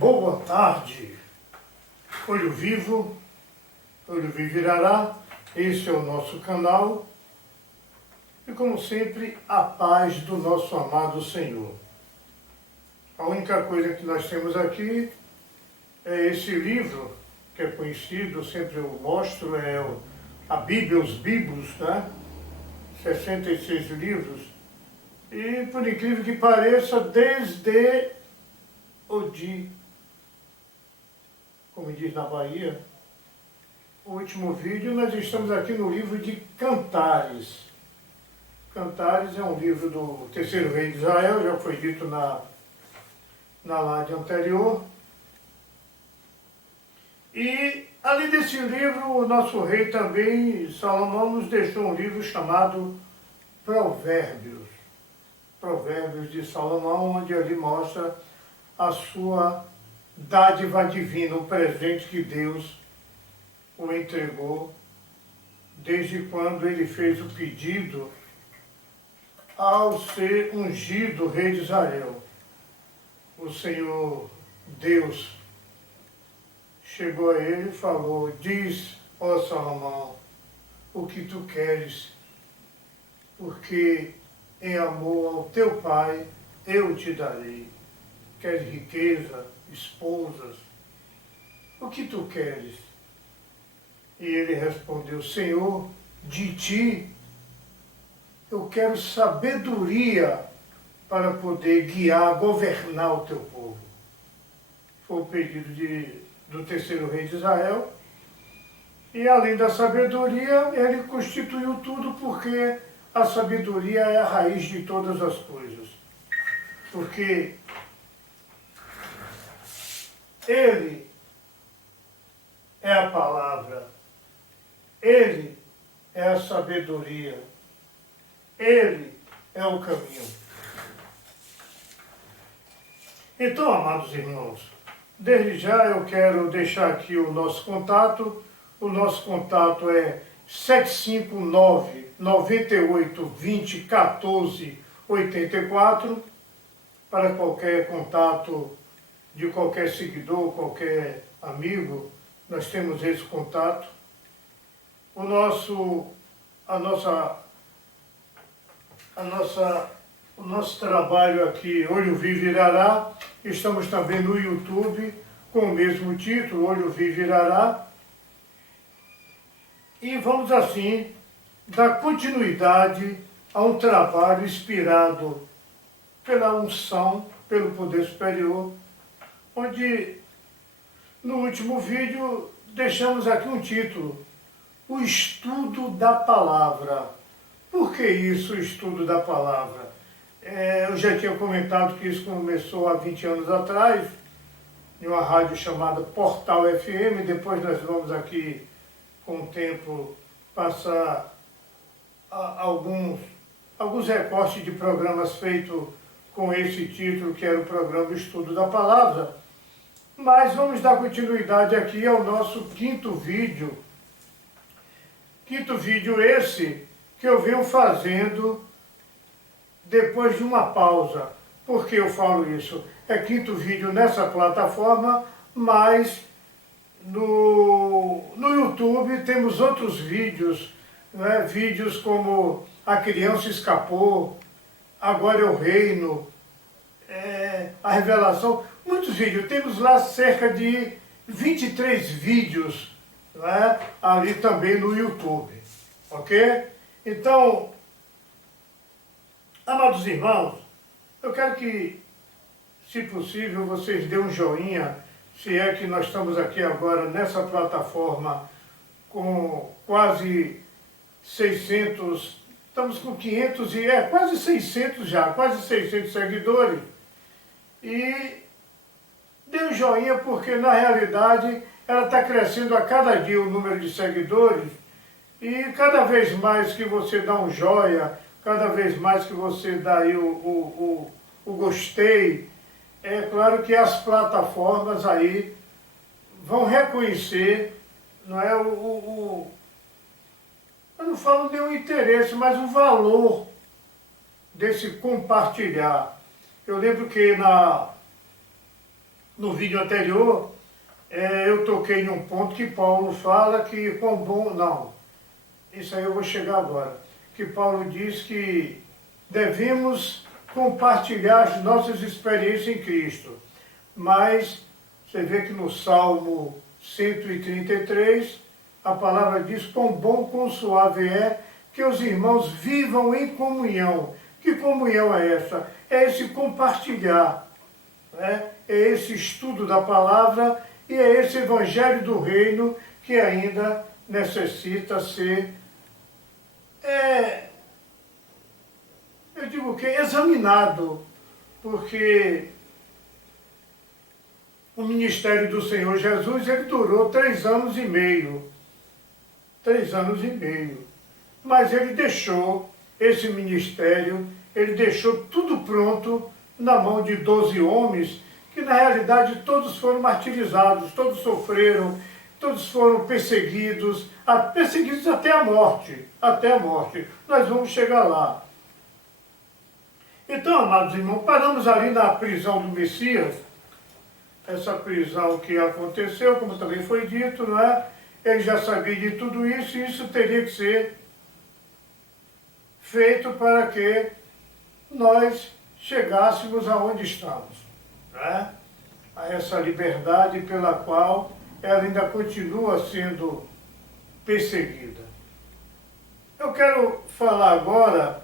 Boa tarde, Olho Vivo, Olho Vivo Irará, este é o nosso canal e como sempre a paz do nosso amado Senhor. A única coisa que nós temos aqui é esse livro que é conhecido, sempre eu mostro, a Bíblia, os Bíblios, né? 66 livros e por incrível que pareça, desde como diz na Bahia, o último vídeo, nós estamos aqui no livro de Cantares. Cantares é um livro do terceiro rei de Israel, já foi dito na live anterior. E, além desse livro, o nosso rei também, Salomão, nos deixou um livro chamado Provérbios. Provérbios de Salomão, onde ele mostra a sua dádiva divina, o presente que Deus o entregou desde quando ele fez o pedido ao ser ungido rei de Israel. O Senhor Deus chegou a ele e falou: diz, ó Salomão, o que tu queres, porque em amor ao teu pai eu te darei. Queres riqueza, esposas, o que tu queres? E ele respondeu: Senhor, de ti eu quero sabedoria para poder guiar, governar o teu povo. Foi o pedido do terceiro rei de Israel. E além da sabedoria, ele constituiu tudo, porque a sabedoria é a raiz de todas as coisas. Porque ele é a palavra, ele é a sabedoria, ele é o caminho. Então, amados irmãos, desde já eu quero deixar aqui o nosso contato. O nosso contato é 759-9820-1484, para qualquer contato de qualquer seguidor, qualquer amigo, nós temos esse contato. O nosso trabalho aqui, Olho Vivo Irará, estamos também no YouTube, com o mesmo título, Olho Vivo Irará. E vamos assim dar continuidade a um trabalho inspirado pela unção, pelo poder superior, onde no último vídeo deixamos aqui um título: o estudo da palavra. Por que isso, o estudo da palavra? Eu já tinha comentado que isso começou há 20 anos atrás, em uma rádio chamada Portal FM. Depois nós vamos aqui, com o tempo, passar alguns recortes de programas feitos com esse título, que era o programa Estudo da Palavra. Mas vamos dar continuidade aqui ao nosso quinto vídeo. Quinto vídeo esse que eu venho fazendo depois de uma pausa. Por que eu falo isso? É quinto vídeo nessa plataforma, mas no YouTube temos outros vídeos, né? Vídeos como A Criança Escapou, Agora é o Reino, A Revelação, muitos vídeos. Temos lá cerca de 23 vídeos, né? Ali também no YouTube, ok? Então, amados irmãos, eu quero que, se possível, vocês dêem um joinha, se é que nós estamos aqui agora nessa plataforma com quase 600, estamos com 500 quase 600 já, quase 600 seguidores. E dê um joinha, porque na realidade ela está crescendo a cada dia o número de seguidores, e cada vez mais que você dá um joia, cada vez mais que você dá aí o gostei, é claro que as plataformas aí vão reconhecer, não é, eu não falo nem o interesse, mas o valor desse compartilhar. Eu lembro que no vídeo anterior, eu toquei em um ponto que Paulo fala que quão bom... Não, isso aí eu vou chegar agora. Que Paulo diz que devemos compartilhar as nossas experiências em Cristo. Mas você vê que no Salmo 133, a palavra diz: quão bom, quão suave é que os irmãos vivam em comunhão. Que comunhão é essa? É esse compartilhar, né? É esse estudo da palavra e é esse evangelho do reino que ainda necessita ser, eu digo que examinado, porque o ministério do Senhor Jesus, ele durou 3 anos e meio. 3 anos e meio. Mas ele deixou esse ministério, ele deixou tudo pronto na mão de 12 homens, que na realidade todos foram martirizados, todos sofreram, todos foram perseguidos, perseguidos até a morte, até a morte. Nós vamos chegar lá. Então, amados irmãos, paramos ali na prisão do Messias, essa prisão que aconteceu, como também foi dito, não é? Ele já sabia de tudo isso, e isso teria que ser feito para que nós chegássemos aonde estamos, né? A essa liberdade pela qual ela ainda continua sendo perseguida. Eu quero falar agora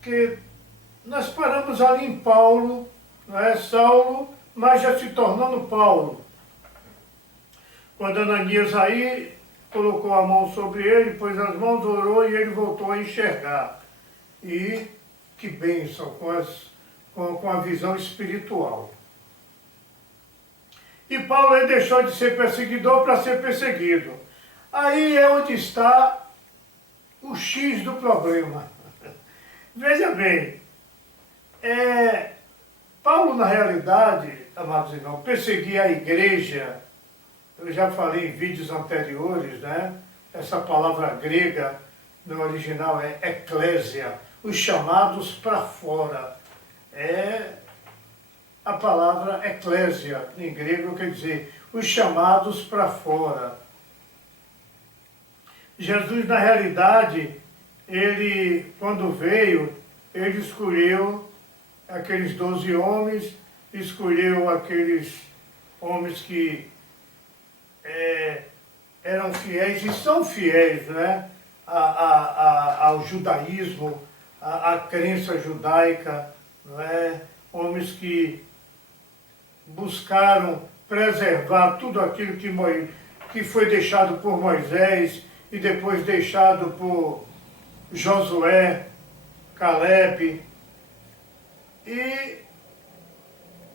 que nós paramos ali em Paulo, não é? Saulo, mas já se tornando Paulo. Quando Ananias aí colocou a mão sobre ele, pôs as mãos, orou e ele voltou a enxergar. E que bênção com a visão espiritual. E Paulo ele deixou de ser perseguidor para ser perseguido. Aí é onde está o X do problema. Veja bem, Paulo, na realidade, amados irmãos, perseguia a igreja. Eu já falei em vídeos anteriores, né? Essa palavra grega, no original, é eclésia, os chamados para fora. É a palavra eclésia, em grego, quer dizer, os chamados para fora. Jesus, na realidade, ele, quando veio, ele escolheu aqueles 12 homens, escolheu aqueles homens que eram fiéis e são fiéis, né? Ao judaísmo, à crença judaica, não é? Homens que buscaram preservar tudo aquilo que foi deixado por Moisés e depois deixado por Josué, Caleb. E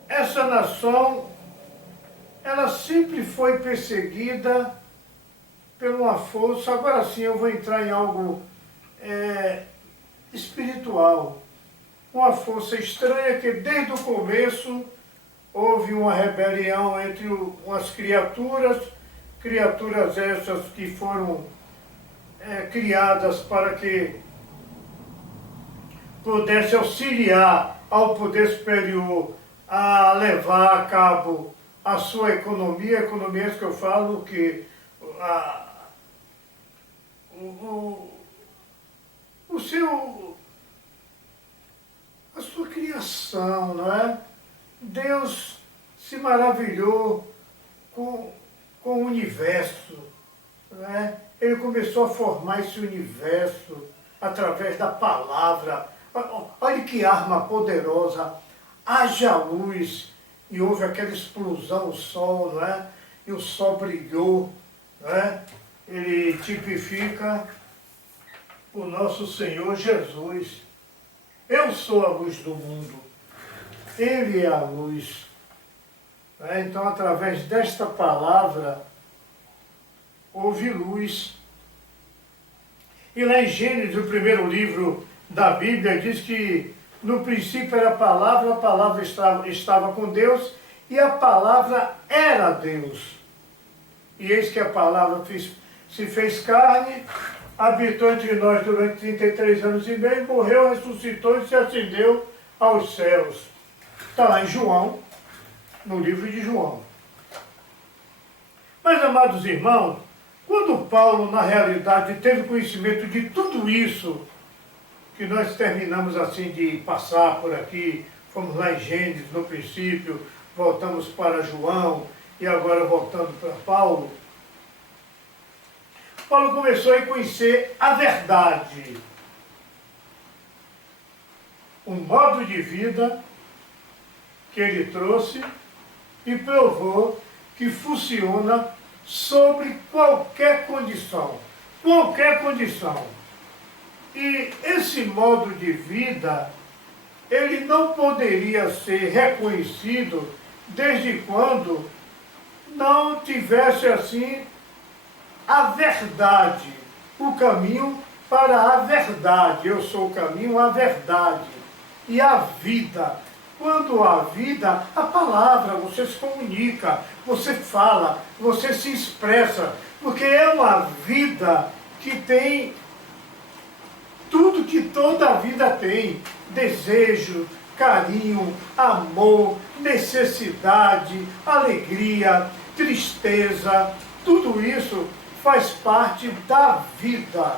essa nação, ela sempre foi perseguida por uma força. Agora sim eu vou entrar em algo espiritual. Uma força estranha que desde o começo houve uma rebelião entre umas criaturas essas que foram criadas para que pudesse auxiliar ao poder superior a levar a cabo a sua economia é isso que eu falo, que a sua criação, não é? Deus se maravilhou com o universo, não é? Ele começou a formar esse universo através da palavra. Olha que arma poderosa. Haja luz, e houve aquela explosão, o sol, não é? E o sol brilhou, não é? Ele tipifica o nosso Senhor Jesus. Eu sou a luz do mundo. Ele é a luz. Então, através desta palavra, houve luz. E lá em Gênesis, o primeiro livro da Bíblia, diz que no princípio era a palavra estava com Deus e a palavra era Deus. E eis que a palavra se fez carne, habitou entre nós durante 33 anos e meio, morreu, ressuscitou e se ascendeu aos céus. Está lá em João, no livro de João. Mas, amados irmãos, quando Paulo, na realidade, teve conhecimento de tudo isso, que nós terminamos assim de passar por aqui, fomos lá em Gênesis no princípio, voltamos para João e agora voltando para Paulo, Paulo começou a conhecer a verdade, um modo de vida que ele trouxe e provou que funciona sobre qualquer condição. Qualquer condição. E esse modo de vida, ele não poderia ser reconhecido desde quando não tivesse assim a verdade, o caminho para a verdade. Eu sou o caminho, a verdade e a vida. Quando há vida, a palavra, você se comunica, você fala, você se expressa, porque é uma vida que tem tudo que toda a vida tem: desejo, carinho, amor, necessidade, alegria, tristeza, tudo isso faz parte da vida.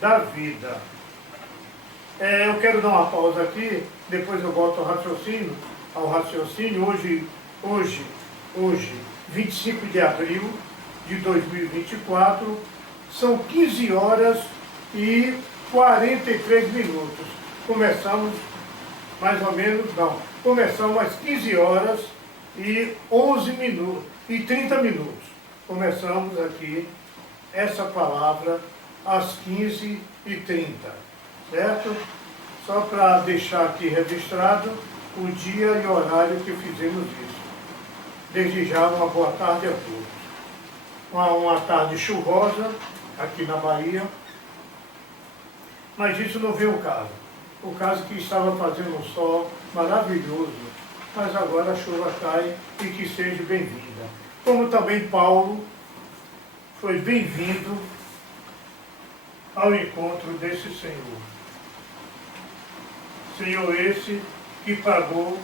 Da vida. Eu quero dar uma pausa aqui, depois eu volto ao raciocínio. Hoje, 25 de abril de 2024, são 15 horas e 43 minutos. Começamos começamos às 15 horas e 11 minutos, e 30 minutos. Começamos aqui essa palavra às 15h30, certo? Só para deixar aqui registrado o dia e o horário que fizemos isso. Desde já, uma boa tarde a todos. Uma tarde chuvosa aqui na Bahia, mas isso não veio o caso. O caso é que estava fazendo um sol maravilhoso, mas agora a chuva cai e que seja bem-vinda. Como também Paulo foi bem-vindo ao encontro desse Senhor. Senhor esse que pagou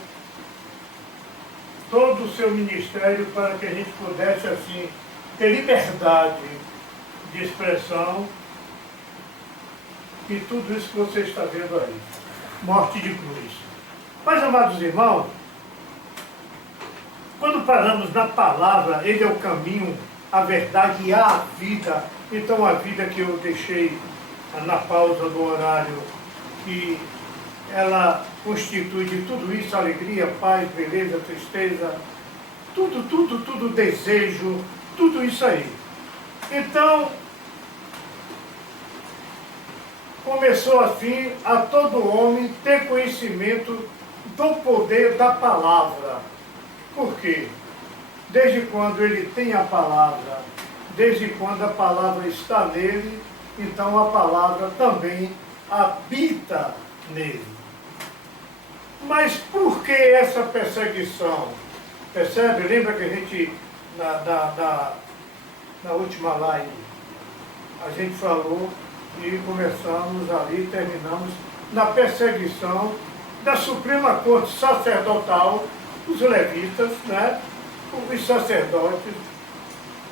todo o seu ministério para que a gente pudesse, assim, ter liberdade de expressão e tudo isso que você está vendo aí. Morte de cruz. Mas, amados irmãos, quando paramos na palavra, ele é o caminho, a verdade e a vida. Então, a vida que eu deixei na pausa do horário, que ela constitui de tudo isso: alegria, paz, beleza, tristeza, tudo, desejo, tudo isso aí. Então, começou assim a todo homem ter conhecimento do poder da palavra. Por quê? Desde quando ele tem a palavra, desde quando a palavra está nele, então a palavra também habita nele. Mas por que essa perseguição? Percebe? Lembra que a gente, na última live, a gente falou e começamos ali, terminamos na perseguição da Suprema Corte Sacerdotal, os levitas, né? Os sacerdotes,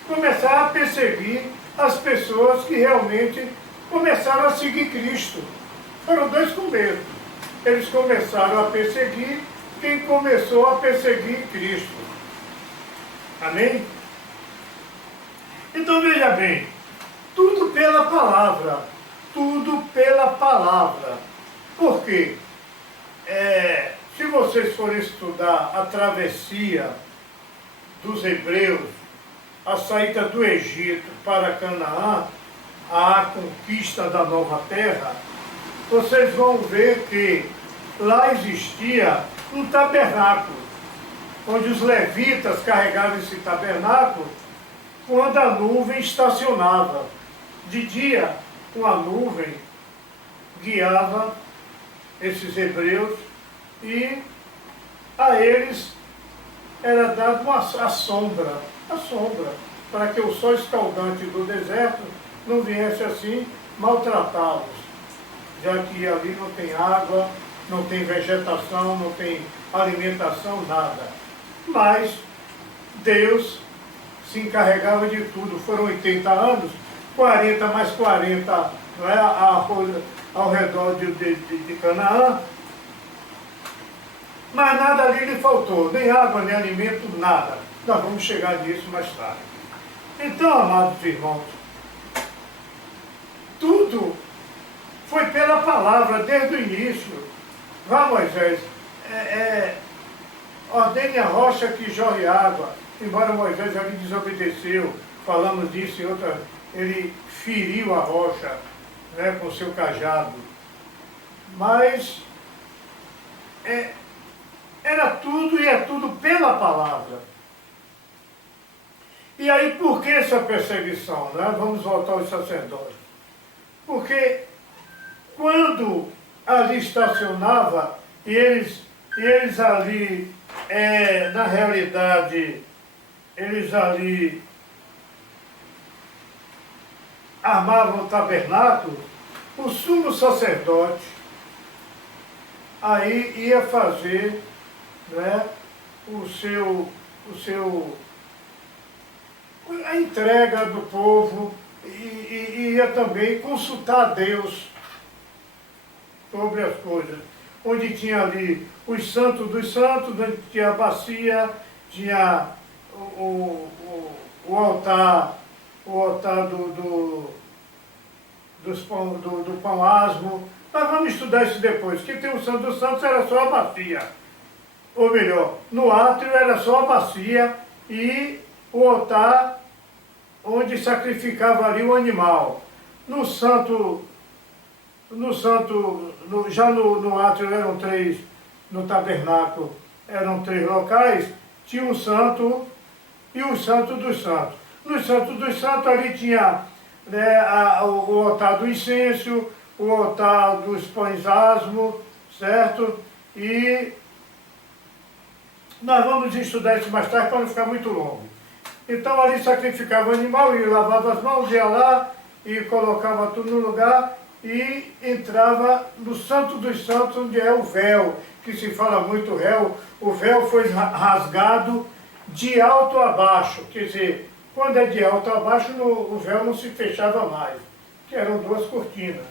começaram a perseguir as pessoas que realmente começaram a seguir Cristo. Foram dois começos. Eles começaram a perseguir quem começou a perseguir Cristo. Amém? Então veja bem, tudo pela palavra. Tudo pela palavra. Por quê? Se vocês forem estudar a travessia dos hebreus, a saída do Egito para Canaã, a conquista da nova terra, vocês vão ver que lá existia um tabernáculo, onde os levitas carregavam esse tabernáculo quando a nuvem estacionava. De dia, uma nuvem guiava esses hebreus e a eles era dado a sombra, para que o sol escaldante do deserto não viesse assim maltratá-los, já que ali não tem água, não tem vegetação, não tem alimentação, nada. mas Deus se encarregava de tudo. Foram 80 anos, 40 mais 40, não é, ao redor de Canaã, mas nada ali lhe faltou, nem água, nem alimento, nada. Nós vamos chegar nisso mais tarde. Então, amados irmãos, tudo foi pela palavra desde o início. Vá, Moisés, ordene a rocha que jorre água. Embora Moisés ali desobedeceu, falamos disso em outra, ele feriu a rocha, né, com seu cajado. Mas era tudo e é tudo pela palavra. E aí, por que essa perseguição? Né? Vamos voltar aos sacerdotes. Porque quando ali estacionava, e eles ali, na realidade, eles ali armavam o tabernáculo, o sumo sacerdote aí ia fazer, né, a entrega do povo e ia também consultar Deus sobre as coisas. Onde tinha ali os santos dos santos, onde tinha a bacia, tinha o altar do pão asmo. Nós vamos estudar isso depois, que tem o santo dos santos, era só a bacia. Ou melhor, no átrio era só a bacia e o altar onde sacrificava ali o animal. Já no átrio eram 3, no tabernáculo eram 3 locais, tinha um santo e o santo dos santos. No santo dos santos ali tinha, né, o altar do incenso, o altar dos pães asmo, certo? E nós vamos estudar isso mais tarde para não ficar muito longo. Então ali sacrificava o animal e lavava as mãos, ia lá e colocava tudo no lugar e entrava no Santo dos Santos, onde é o véu, que se fala muito véu. O véu foi rasgado de alto a baixo, quer dizer, quando é de alto a baixo, o véu não se fechava mais, que eram 2 cortinas.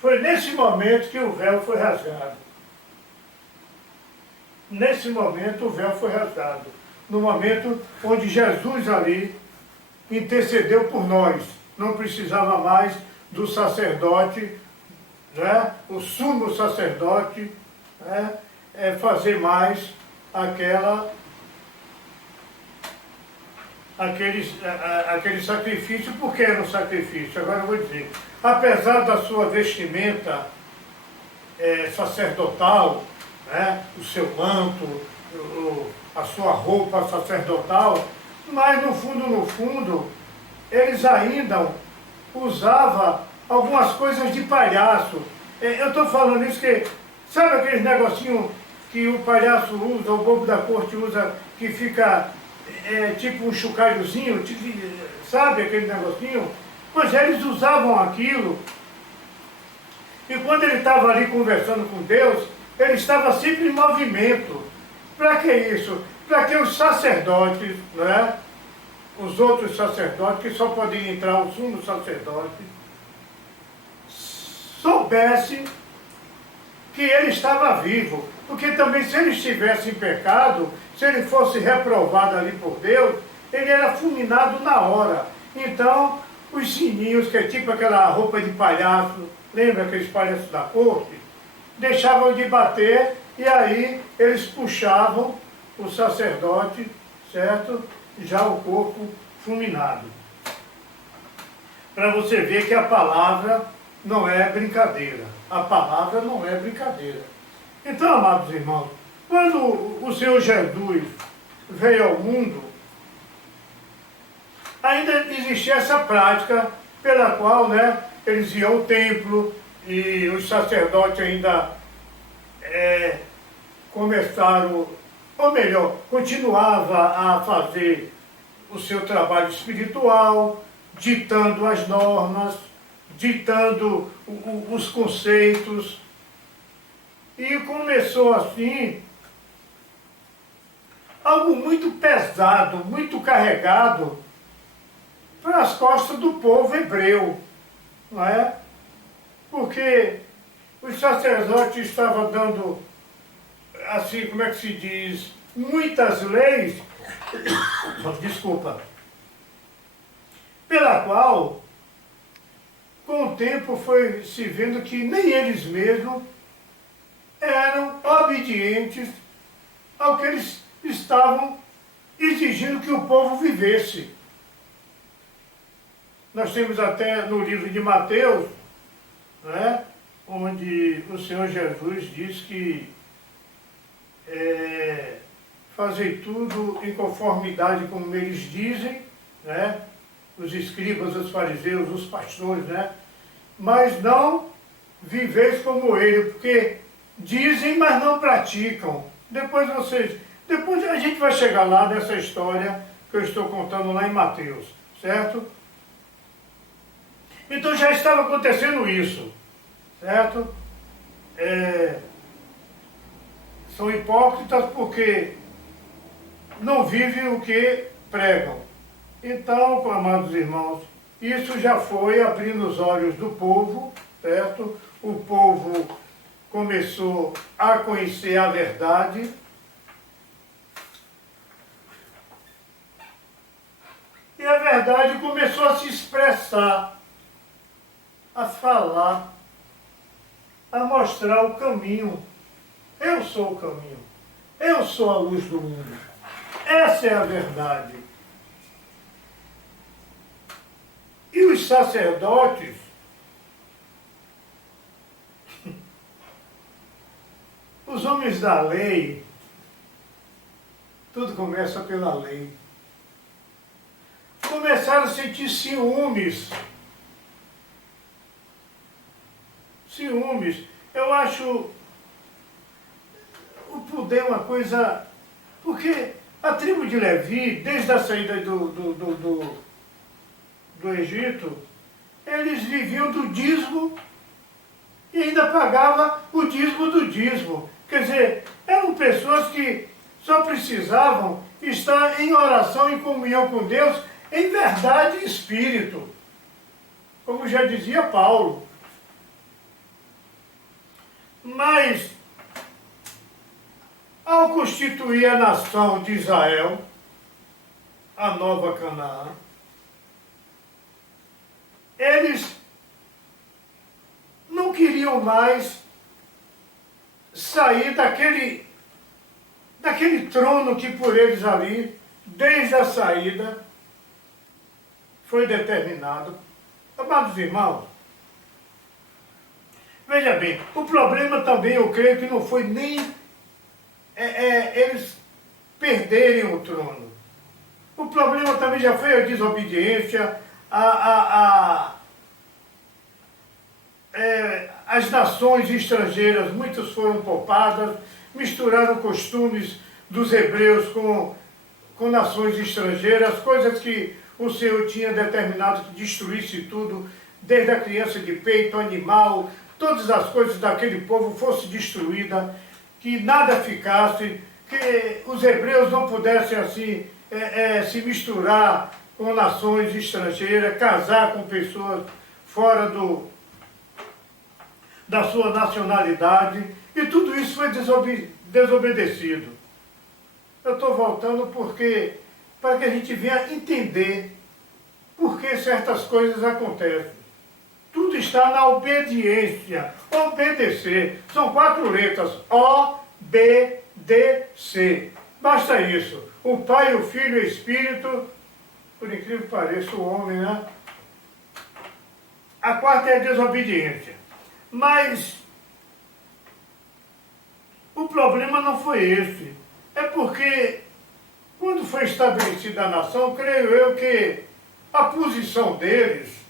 Foi nesse momento que o véu foi rasgado. Nesse momento o véu foi rasgado. No momento onde Jesus ali intercedeu por nós. Não precisava mais do sacerdote, né, o sumo sacerdote, né, fazer mais aquele sacrifício. Por que era um sacrifício? Agora eu vou dizer. Apesar da sua vestimenta sacerdotal, né, o seu manto, a sua roupa sacerdotal, mas no fundo, eles ainda usavam algumas coisas de palhaço. Eu estou falando isso que, sabe aqueles negocinhos que o palhaço usa, o bobo da corte usa, que fica tipo um chocalhozinho, sabe aquele negocinho? Pois eles usavam aquilo, e quando ele estava ali conversando com Deus, ele estava sempre em movimento. Para que isso? Para que os sacerdotes, né, os outros sacerdotes, que só podiam entrar o sumo sacerdote, soubessem que ele estava vivo. Porque também, se ele estivesse em pecado, se ele fosse reprovado ali por Deus, ele era fulminado na hora. Então, os sininhos, que é tipo aquela roupa de palhaço, lembra aqueles palhaços da corte? Deixavam de bater e aí eles puxavam o sacerdote, certo? Já o corpo fulminado. Para você ver que a palavra não é brincadeira. A palavra não é brincadeira. Então, amados irmãos, quando o Senhor Jesus veio ao mundo, ainda existia essa prática pela qual, né, eles iam ao templo e os sacerdotes ainda começaram, ou melhor, continuava a fazer o seu trabalho espiritual, ditando as normas, ditando os conceitos, e começou assim algo muito pesado, muito carregado para as costas do povo hebreu, não é? Porque os sacerdotes estavam dando, assim, como é que se diz, muitas leis, desculpa, pela qual, com o tempo, foi se vendo que nem eles mesmos eram obedientes ao que eles estavam exigindo que o povo vivesse. Nós temos até no livro de Mateus, né, onde o Senhor Jesus diz que fazei tudo em conformidade como eles dizem, né, os escribas, os fariseus, os pastores, né, mas não viveis como ele, porque dizem, mas não praticam. Depois a gente vai chegar lá nessa história que eu estou contando lá em Mateus, certo? Então já estava acontecendo isso, certo? São hipócritas porque não vivem o que pregam. Então, amados irmãos, isso já foi abrindo os olhos do povo, certo? O povo começou a conhecer a verdade. E a verdade começou a se expressar, a falar, a mostrar o caminho. Eu sou o caminho. Eu sou a luz do mundo. Essa é a verdade. E os sacerdotes, os homens da lei, tudo começa pela lei, começaram a sentir ciúmes. Ciúmes. Eu acho o poder uma coisa... Porque a tribo de Levi, desde a saída do Egito, eles viviam do dízimo e ainda pagavam o dízimo do dízimo. Quer dizer, eram pessoas que só precisavam estar em oração, em comunhão com Deus, em verdade e espírito. Como já dizia Paulo. Mas, ao constituir a nação de Israel, a nova Canaã, eles não queriam mais sair daquele trono que por eles ali, desde a saída, foi determinado. Amados irmãos, veja bem, o problema também, eu creio que não foi nem eles perderem o trono. O problema também já foi a desobediência, as nações estrangeiras, muitas foram poupadas, misturaram costumes dos hebreus com nações estrangeiras, coisas que o Senhor tinha determinado que destruísse tudo, desde a criança de peito, animal, todas as coisas daquele povo fossem destruídas, que nada ficasse, que os hebreus não pudessem assim se misturar com nações estrangeiras, casar com pessoas fora da sua nacionalidade, e tudo isso foi desobedecido. Eu estou voltando para que a gente venha entender por que certas coisas acontecem. Tudo está na obediência. Obedecer. São 4 letras. O-B-D-C. Basta isso. O Pai, o Filho e o Espírito, por incrível que pareça, o homem, né? A 4ª é a desobediência. Mas o problema não foi esse. É porque, quando foi estabelecida a nação, creio eu que a posição deles,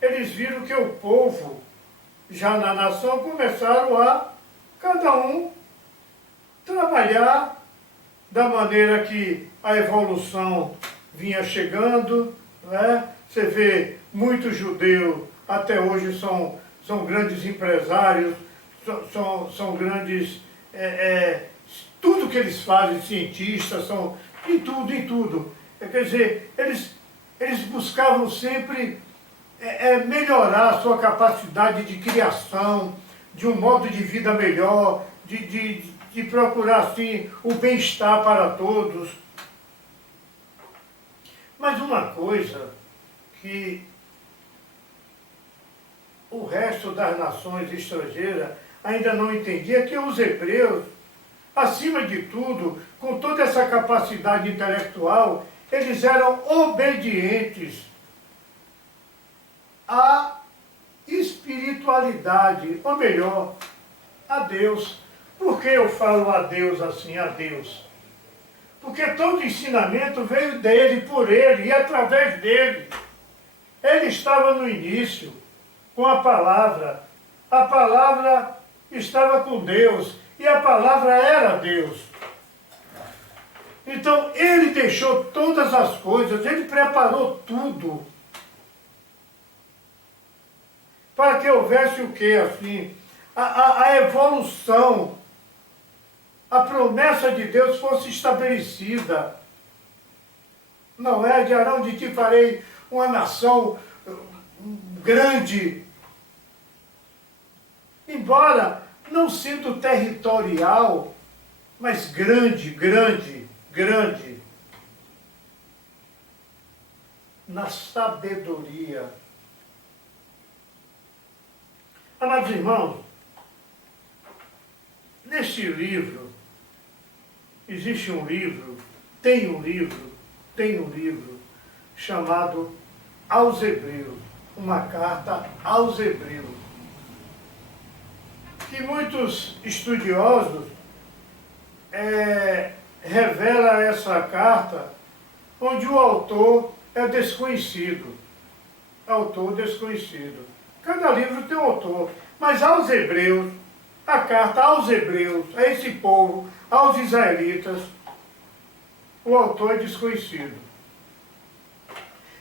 eles viram que o povo, já na nação, começaram a, cada um, trabalhar da maneira que a evolução vinha chegando, né? Você vê, muitos judeus até hoje são grandes empresários, são grandes tudo que eles fazem, cientistas, são em tudo, em tudo. Quer dizer, eles buscavam sempre melhorar a sua capacidade de criação, de um modo de vida melhor, de procurar, assim, o bem-estar para todos. Mas uma coisa que o resto das nações estrangeiras ainda não entendia é que os hebreus, acima de tudo, com toda essa capacidade intelectual, eles eram obedientes à espiritualidade, ou melhor, a Deus. Por que eu falo a Deus assim, a Deus? Porque todo ensinamento veio dele, por ele e através dele. Ele estava no início com a palavra estava com Deus e a palavra era Deus. Então ele deixou todas as coisas, ele preparou tudo para que houvesse o quê? Assim, a evolução, a promessa de Deus fosse estabelecida. Não é de Arão de ti farei uma nação grande. Embora não sendo territorial, mas grande, grande, grande. Na sabedoria. Amados irmãos, neste livro, tem um livro chamado Aos Hebreus, uma carta aos Hebreus, que muitos estudiosos revela essa carta onde o autor é desconhecido. Autor desconhecido. Cada livro tem um autor, mas aos Hebreus, a carta aos Hebreus, a esse povo, aos israelitas, o autor é desconhecido.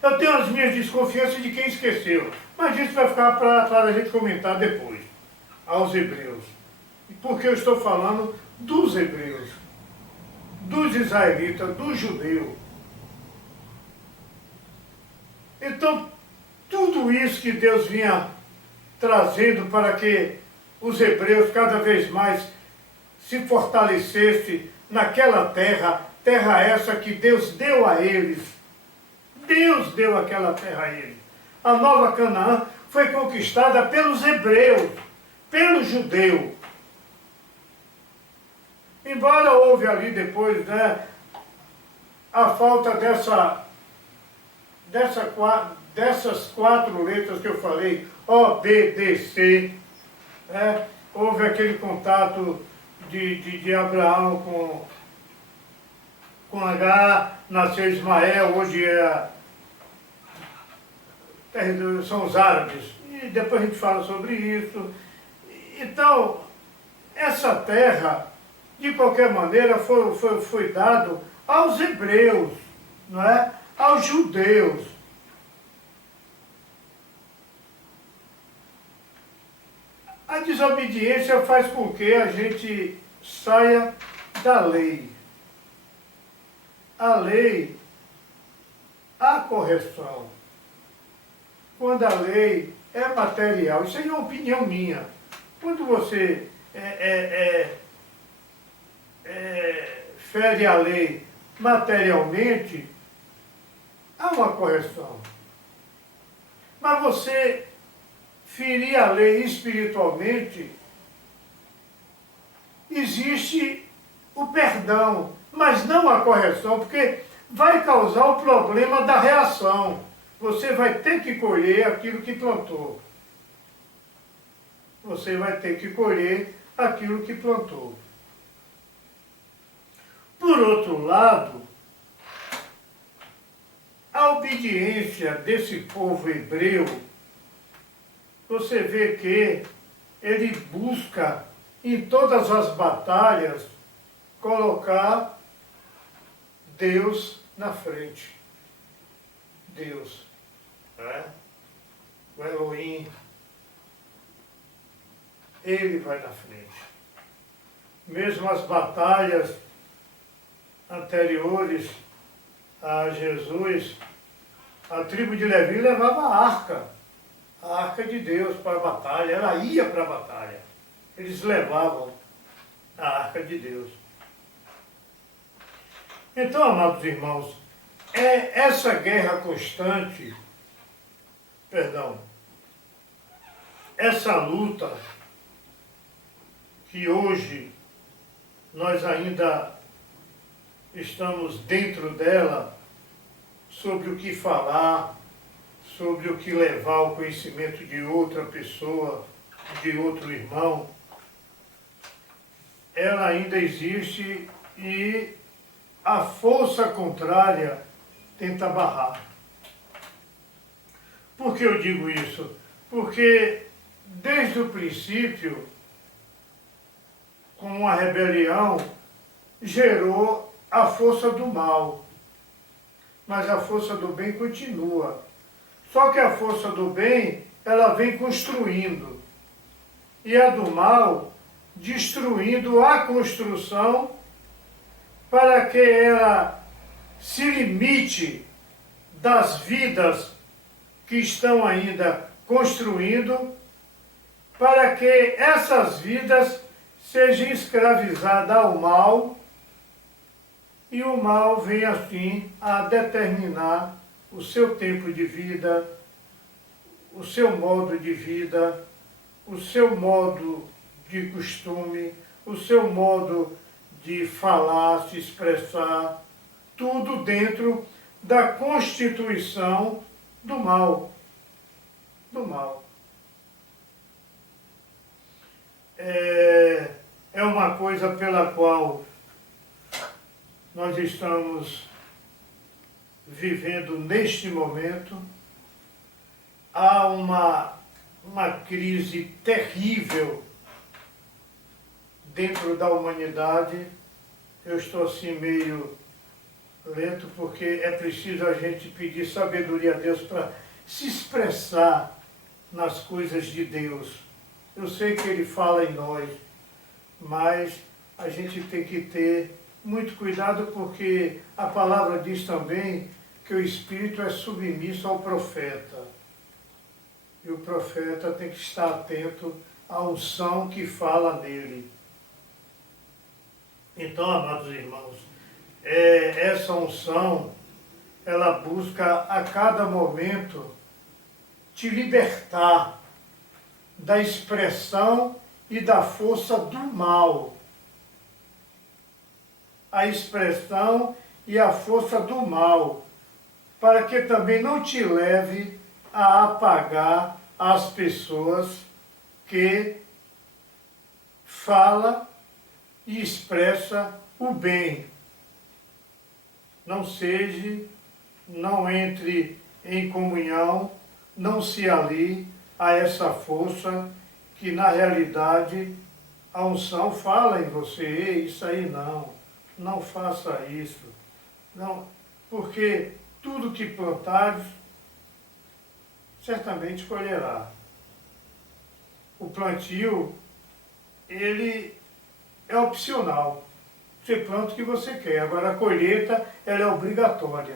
Eu tenho as minhas desconfianças de quem esqueceu, mas isso vai ficar para a gente comentar depois. Aos Hebreus. Porque eu estou falando dos hebreus, dos israelitas, do judeu. Então, tudo isso que Deus vinha trazendo para que os hebreus cada vez mais se fortalecessem naquela terra, terra essa que Deus deu a eles. Deus deu aquela terra a eles. A Nova Canaã foi conquistada pelos hebreus, pelo judeu. Embora houve ali depois, né, a falta dessas 4 letras que eu falei, O, B, D, C, né, houve aquele contato de Abraão com H, nasceu Ismael, hoje são os árabes, e depois a gente fala sobre isso. Então, essa terra, de qualquer maneira, foi dado aos hebreus, não é? Aos judeus. A desobediência faz com que a gente saia da lei. A lei, a correção. Quando a lei é material, isso aí é uma opinião minha. Quando você fere a lei materialmente, há uma correção. Mas você ferir a lei espiritualmente, existe o perdão, mas não a correção, porque vai causar o problema da reação. Você vai ter que colher aquilo que plantou. Você vai ter que colher aquilo que plantou. Por outro lado, a obediência desse povo hebreu, você vê que ele busca em todas as batalhas colocar Deus na frente. Deus, né? O Elohim, ele vai na frente. mesmo as batalhas anteriores a Jesus, a tribo de Levi levava a arca de Deus para a batalha, ela ia para a batalha. Eles levavam a arca de Deus. Então, amados irmãos, é essa guerra constante, essa luta que hoje nós ainda estamos dentro dela, sobre o que falar, sobre o que levar ao conhecimento de outra pessoa, de outro irmão, ela ainda existe e a força contrária tenta barrar. Por que eu digo isso? Porque desde o princípio, com a rebelião, gerou a força do mal. Mas a força do bem continua. Só que a força do bem, ela vem construindo. E a do mal, destruindo a construção para que ela se limite das vidas que estão ainda construindo, para que essas vidas sejam escravizadas ao mal, e o mal vem assim a determinar o seu tempo de vida, o seu modo de vida, o seu modo de costume, o seu modo de falar, se expressar, tudo dentro da constituição do mal. Do mal. É uma coisa pela qual nós estamos vivendo neste momento. Há uma crise terrível dentro da humanidade. Eu estou assim meio lento porque é preciso a gente pedir sabedoria a Deus para se expressar nas coisas de Deus. Eu sei que Ele fala em nós, mas a gente tem que ter muito cuidado, porque a palavra diz também que o Espírito é submisso ao profeta. E o profeta tem que estar atento à unção que fala nele. Então, amados irmãos, essa unção, ela busca a cada momento te libertar da expressão e da força do mal. A expressão e a força do mal, para que também não te leve a apagar as pessoas que fala e expressa o bem. Não seja, não entre em comunhão, não se alie a essa força que na realidade a unção fala em você. Ei, isso aí não faça isso. Não, porque tudo que plantares, certamente colherá. O plantio, ele é opcional. Você planta o que você quer. Agora a colheita, ela é obrigatória.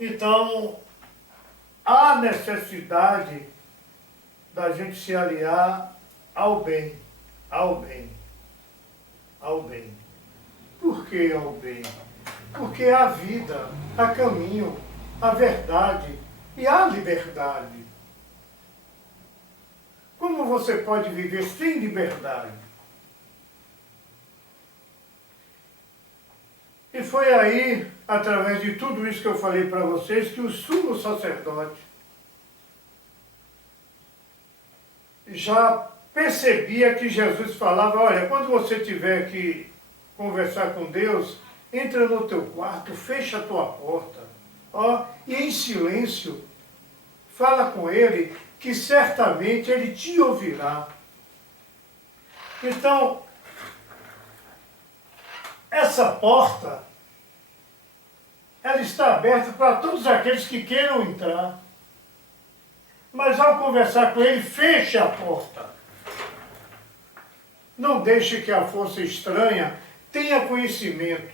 Então, há necessidade da gente se aliar ao bem, ao bem, ao bem. Por que ao bem? Porque há vida, há caminho, há verdade e há liberdade. Como você pode viver sem liberdade? E foi aí, através de tudo isso que eu falei para vocês, que o sumo sacerdote já percebia que Jesus falava: olha, quando você tiver que conversar com Deus, entra no teu quarto, fecha a tua porta, e em silêncio, fala com Ele, que certamente Ele te ouvirá. Então, essa porta, ela está aberta para todos aqueles que queiram entrar. Mas ao conversar com Ele, feche a porta. Não deixe que a força estranha tenha conhecimento,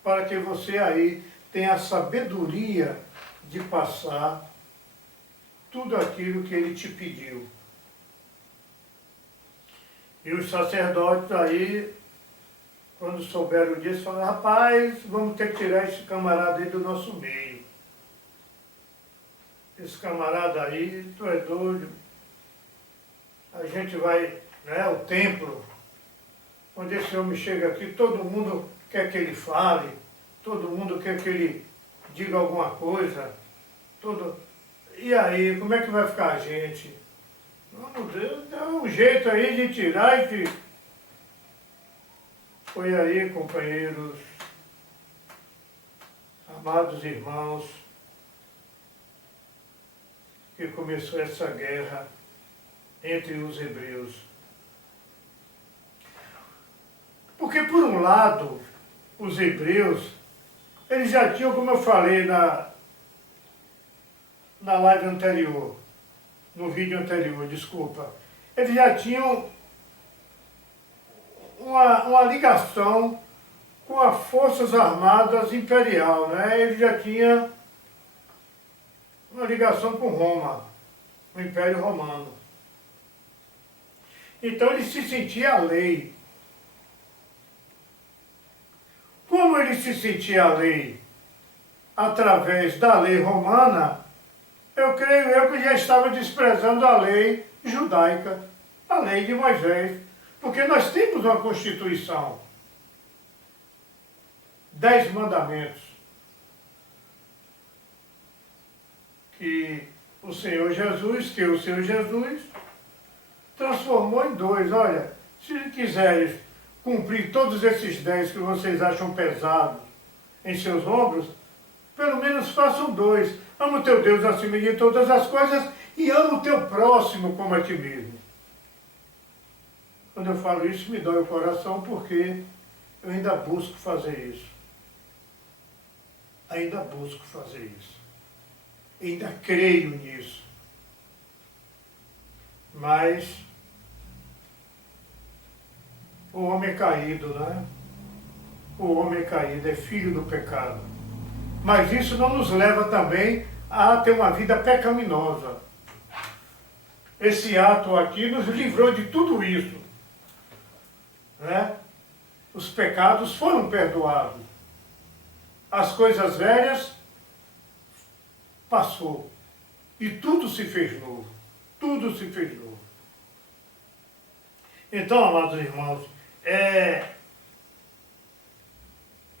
para que você aí tenha a sabedoria de passar tudo aquilo que ele te pediu. E os sacerdotes aí, quando souberam disso, falaram: rapaz, vamos ter que tirar esse camarada aí do nosso meio. Esse camarada aí, tu é doido. A gente vai, né, o templo, onde esse homem chega aqui, todo mundo quer que ele fale, todo mundo quer que ele diga alguma coisa. E aí, como é que vai ficar a gente? Vamos ver, dá um jeito aí de tirar e de... Foi aí, companheiros, amados irmãos, que começou essa guerra entre os hebreus. Porque, por um lado, os hebreus, eles já tinham, como eu falei na live anterior, no vídeo anterior, desculpa, eles já tinham uma ligação com as Forças Armadas Imperial, né? Ele já tinha uma ligação com Roma, o Império Romano. Então ele se sentia a lei. Como ele se sentia a lei? Através da lei romana, eu creio que já estava desprezando a lei judaica, a lei de Moisés, porque nós temos uma Constituição, 10 mandamentos, que o Senhor Jesus transformou em 2. Olha, se quiseres cumprir todos esses 10 que vocês acham pesados em seus ombros, pelo menos façam 2. Ama o teu Deus acima de todas as coisas e ama o teu próximo como a ti mesmo. Quando eu falo isso, me dói o coração, porque eu ainda busco fazer isso. Ainda busco fazer isso. Ainda creio nisso. Mas o homem é caído, né? O homem é caído, é filho do pecado. Mas isso não nos leva também a ter uma vida pecaminosa. Esse ato aqui nos livrou de tudo isso, né? Os pecados foram perdoados. As coisas velhas passou. E tudo se fez novo. Tudo se fez novo. Então, amados irmãos,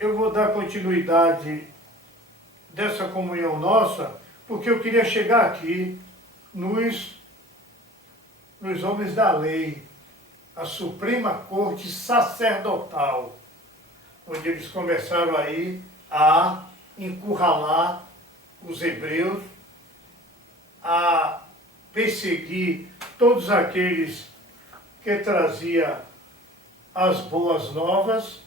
eu vou dar continuidade dessa comunhão nossa, porque eu queria chegar aqui nos homens da lei, a Suprema Corte Sacerdotal, onde eles começaram aí a encurralar os hebreus, a perseguir todos aqueles que traziam as boas novas,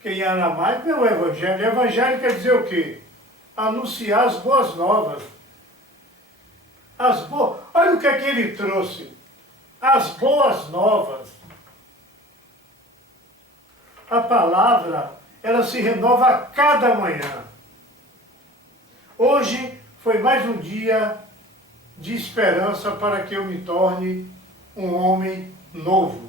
que em aramaico é o Evangelho. O Evangelho quer dizer o quê? Anunciar as boas novas. Olha o que é que ele trouxe. As boas novas. A palavra, ela se renova a cada manhã. Hoje foi mais um dia de esperança para que eu me torne um homem novo.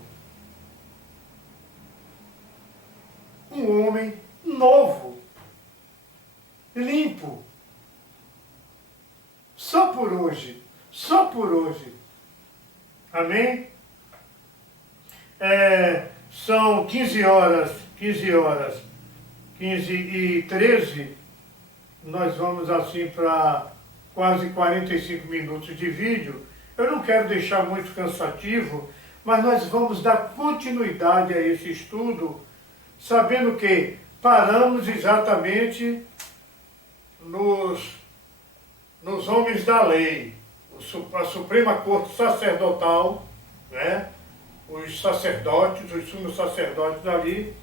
Um homem novo, limpo. Só por hoje, só por hoje. Amém? São 15h13, nós vamos assim para quase 45 minutos de vídeo. Eu não quero deixar muito cansativo, mas nós vamos dar continuidade a esse estudo, sabendo que paramos exatamente nos homens da lei, a Suprema Corte Sacerdotal, né? Os sacerdotes, os sumos sacerdotes ali,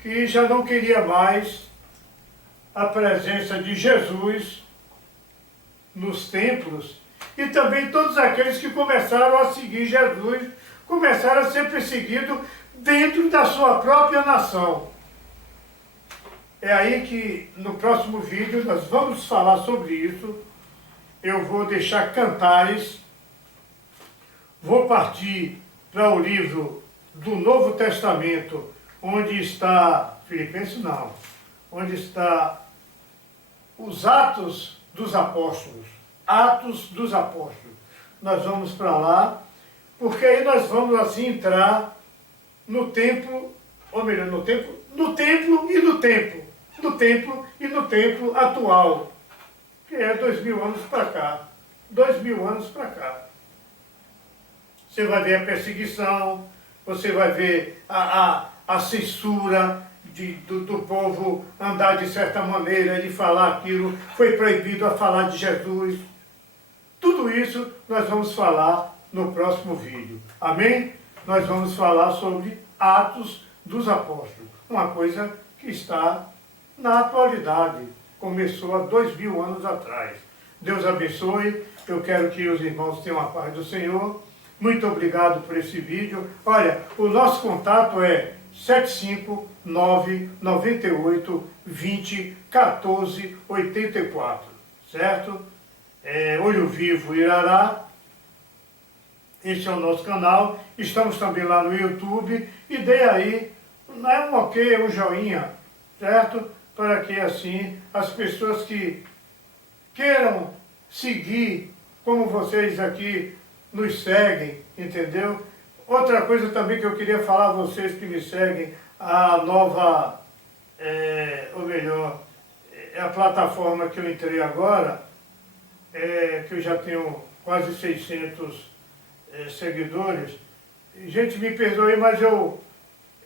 que já não queria mais a presença de Jesus nos templos e também todos aqueles que começaram a seguir Jesus, começaram a ser perseguidos dentro da sua própria nação. É aí que no próximo vídeo nós vamos falar sobre isso. Eu vou deixar Cantares, vou partir para o livro do Novo Testamento, onde está, Filipenses não, onde está os Atos dos Apóstolos. Atos dos Apóstolos. Nós vamos para lá, porque aí nós vamos assim entrar no templo, ou melhor, no templo e no templo. No templo e no templo atual, que é 2000 anos para cá. 2000 anos para cá. Você vai ver a perseguição, você vai ver a censura do povo andar de certa maneira, de falar aquilo, foi proibido a falar de Jesus. Tudo isso nós vamos falar no próximo vídeo. Amém? Nós vamos falar sobre Atos dos Apóstolos. Uma coisa que está na atualidade. Começou há 2000 anos atrás. Deus abençoe. Eu quero que os irmãos tenham a paz do Senhor. Muito obrigado por esse vídeo. Olha, o nosso contato é 759-98-20-14-84. Certo? Olho Vivo Irará. Esse é o nosso canal. Estamos também lá no YouTube. E dê aí um ok, um joinha, certo? Para que assim as pessoas que queiram seguir como vocês aqui nos seguem, entendeu? Outra coisa também que eu queria falar a vocês que me seguem, a nova, ou melhor, a plataforma que eu entrei agora, que eu já tenho quase 600 seguidores. Gente, me perdoe, mas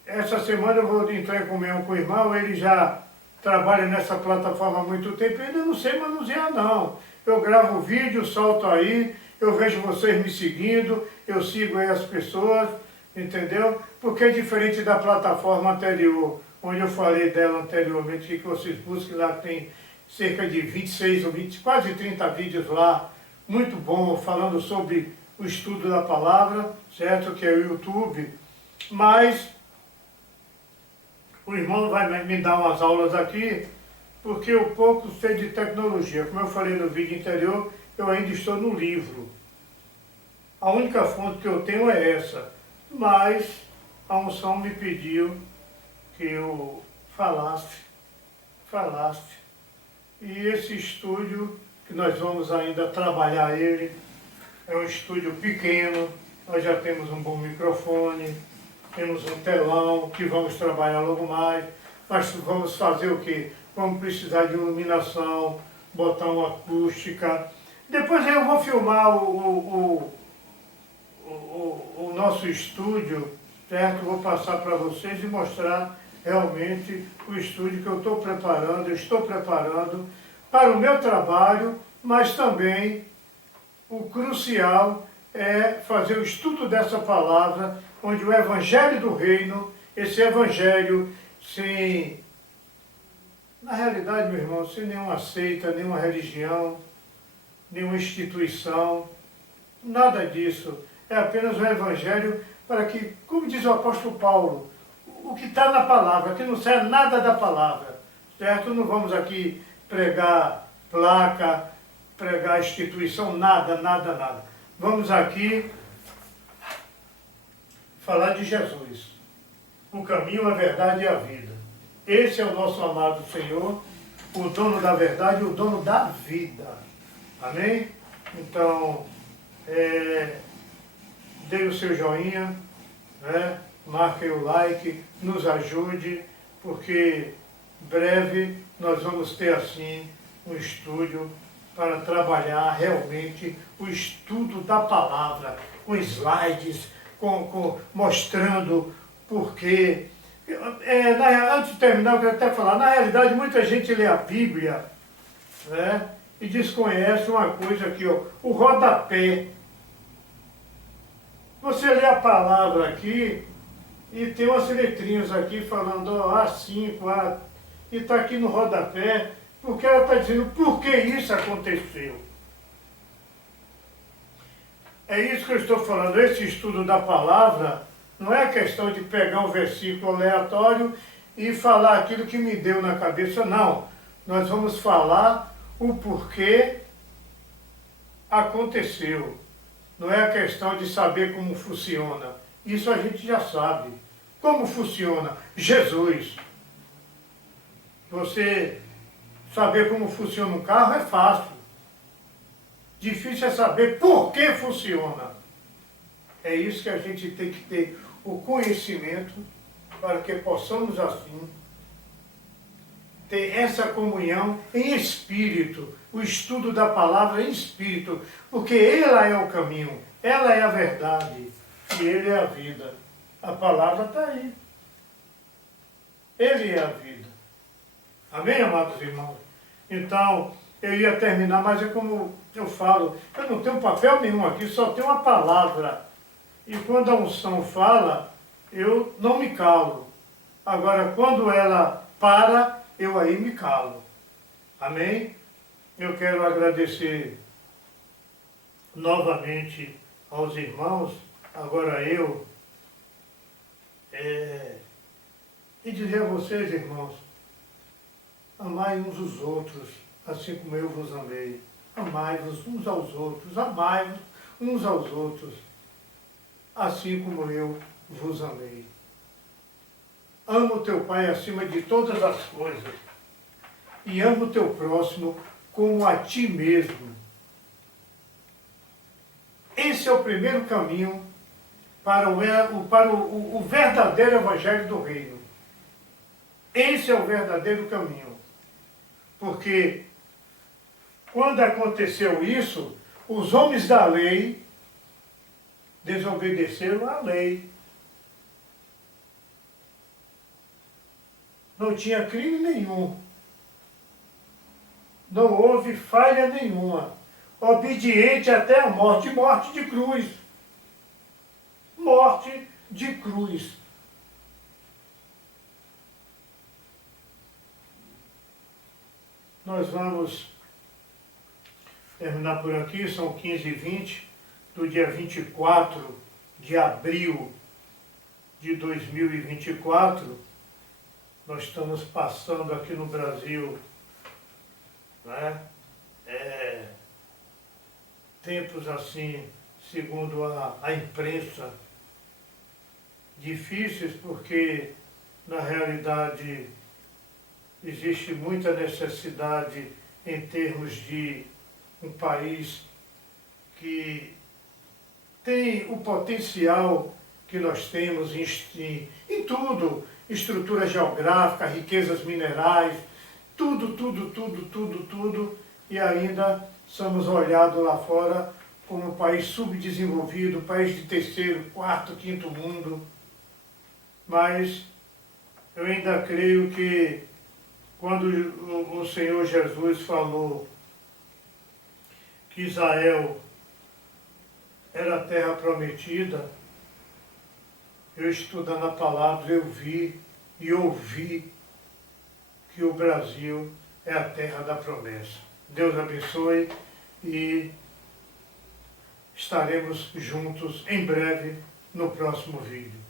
essa semana eu vou entrar em comunhão com o irmão, ele já trabalha nessa plataforma há muito tempo, eu ainda não sei manusear não. Eu gravo vídeo, solto aí, eu vejo vocês me seguindo, eu sigo aí as pessoas, entendeu? Porque é diferente da plataforma anterior, onde eu falei dela anteriormente, que vocês busquem lá, tem cerca de 26 ou 20, quase 30 vídeos lá, muito bom, falando sobre o estudo da palavra, certo? Que é o YouTube, mas o irmão vai me dar umas aulas aqui, porque eu pouco sei de tecnologia. Como eu falei no vídeo anterior, eu ainda estou no livro. A única fonte que eu tenho é essa, mas a unção me pediu que eu falasse. E esse estúdio, que nós vamos ainda trabalhar ele, é um estúdio pequeno, nós já temos um bom microfone, temos um telão que vamos trabalhar logo mais, mas vamos fazer o quê? Vamos precisar de iluminação, botar uma acústica. Depois eu vou filmar o nosso estúdio, certo? Vou passar para vocês e mostrar realmente o estúdio que eu estou preparando para o meu trabalho, mas também o crucial é fazer o estudo dessa palavra, onde o Evangelho do Reino, esse Evangelho sem, na realidade, meu irmão, sem nenhuma seita, nenhuma religião, nenhuma instituição, nada disso. É apenas o Evangelho para que, como diz o apóstolo Paulo, o que está na palavra, que não sai nada da palavra, certo? Não vamos aqui pregar placa, pregar instituição, nada. Vamos aqui falar de Jesus, o caminho, a verdade e a vida. Esse é o nosso amado Senhor, o dono da verdade e o dono da vida. Amém? Então, dê o seu joinha, né? Marque o like, nos ajude, porque breve nós vamos ter assim um estúdio para trabalhar realmente o estudo da palavra, com slides, mostrando porquê. Antes de terminar, eu quero até falar, na realidade muita gente lê a Bíblia, né, e desconhece uma coisa aqui, ó, o rodapé. Você lê a palavra aqui e tem umas letrinhas aqui falando ó, A5, e está aqui no rodapé, porque ela está dizendo por que isso aconteceu. É isso que eu estou falando. Esse estudo da palavra não é questão de pegar um versículo aleatório e falar aquilo que me deu na cabeça, não. Nós vamos falar o porquê aconteceu. Não é a questão de saber como funciona. Isso a gente já sabe. Como funciona? Jesus. Você saber como funciona um carro é fácil. Difícil é saber por que funciona. É isso que a gente tem que ter o conhecimento para que possamos assim ter essa comunhão em espírito, o estudo da palavra em espírito, porque ela é o caminho, ela é a verdade e ele é a vida. A palavra está aí. Ele é a vida. Amém, amados irmãos? Então, eu ia terminar, mas é como eu falo, eu não tenho papel nenhum aqui, só tenho uma palavra. E quando a unção fala, eu não me calo. Agora, quando ela para, eu aí me calo. Amém? Eu quero agradecer novamente aos irmãos, agora eu, e dizer a vocês, irmãos, amai uns os outros, assim como eu vos amei. Amai-vos uns aos outros, amai-vos uns aos outros, assim como eu vos amei. Ama o teu pai acima de todas as coisas e ama o teu próximo como a ti mesmo. Esse é o primeiro caminho para o verdadeiro evangelho do reino. Esse é o verdadeiro caminho. Porque quando aconteceu isso, os homens da lei desobedeceram à lei. Não tinha crime nenhum. Não houve falha nenhuma. Obediente até a morte, morte de cruz. Morte de cruz. Nós vamos terminar por aqui, são 15h20, do dia 24 de abril de 2024. Nós estamos passando aqui no Brasil, né, tempos assim, segundo a imprensa, difíceis porque, na realidade, existe muita necessidade em termos de um país que tem o potencial que nós temos em tudo, estrutura geográfica, riquezas minerais, tudo, e ainda somos olhados lá fora como um país subdesenvolvido, país de terceiro, quarto, quinto mundo. Mas eu ainda creio que quando o Senhor Jesus falou que Israel era a terra prometida, eu estudando a palavra, eu vi e ouvi que o Brasil é a terra da promessa. Deus abençoe e estaremos juntos em breve no próximo vídeo.